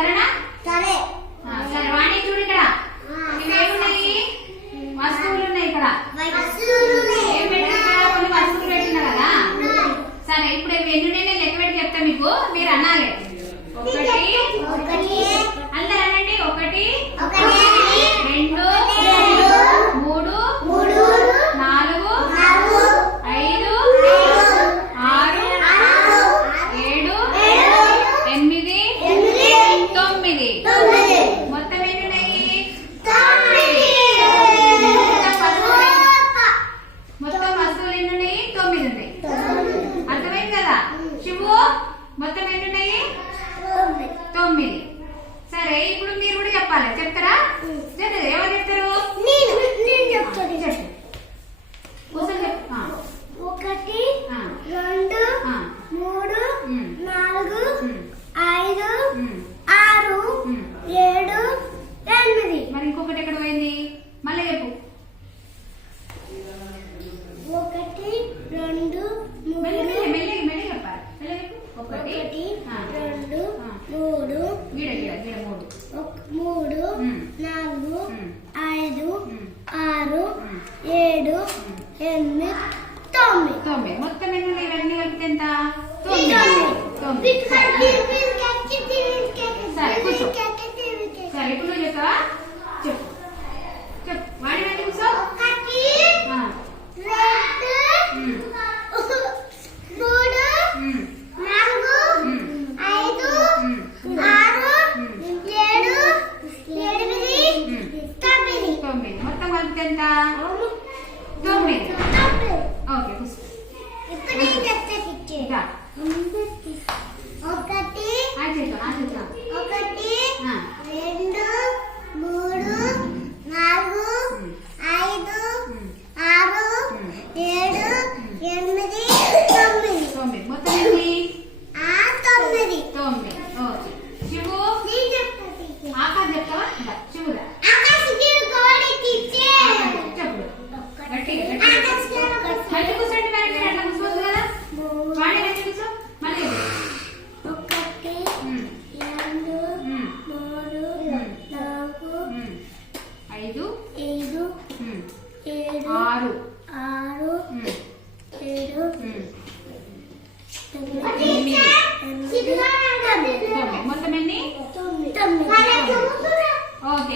సరేనా? సరే. సరే వాణి చూడు ఇక్కడ ఇవేమున్నాయి? వస్తువులు ఉన్నాయి ఇక్కడ. ఏం పెట్టినా ఇక్కడ కొన్ని వస్తువులు పెట్టినా కదా. సరే ఇప్పుడు ఎన్ని లెక్క పెట్టి చెప్తా మీకు, మీరు అనాలి. ఒకటి అందరు అనండి. ఒకటి 2 3 4 5 6 7 8 9 మొత్తం ఎన్ని ఉన్నాయి? మొత్తం వస్తువులు ఎన్ని ఉన్నాయి? 9 ఉన్నాయి. అర్థమైంది కదా శివు? మొత్తం ఎన్ని ఉన్నాయి? 9. సరే ఇప్పుడు మీరు కూడా చెప్పాలి. చెప్తారా? ఎవరు చెప్తారు? కూర్చొని చెప్పు. 1 2 3 4 5 6 7 8. మరి ఇంకొకటి ఎక్కడ పోయింది? మళ్ళీ చెప్పు. 1 2 మెల్లి మెల్లి చెప్పాలి. మెల్లి చెప్పు. 1 2 3 గీడ 3 4 5 6 7 8 9. మొత్తం ఎన్ని ఉన్నాయి? ఇవన్నీ కలిపితే ఎంత? 9. సరే కూర్చో. సరే ఇప్పుడు నువ్వు చెప్తావా? చెప్పు చెప్పు. వాడి వెంట కూర్చో. 9. మొత్తం కలిపితే ఎంత? 9. ఓకే కూర్చో. ఇంకా మొత్తం ఎన్ని? 9. ఓకే శివు ఆకాశ్ చెప్తావా? శివుదా చెప్పు. గట్టిగా మళ్ళీ కూర్చోండి. మరి అట్లా కూర్చోవచ్చు కదా. వాడి వెంట కూర్చో. మళ్ళీ 1 2 3 4 5 5 7 6 7 మొత్తం ఎన్ని? 9. ఓకే.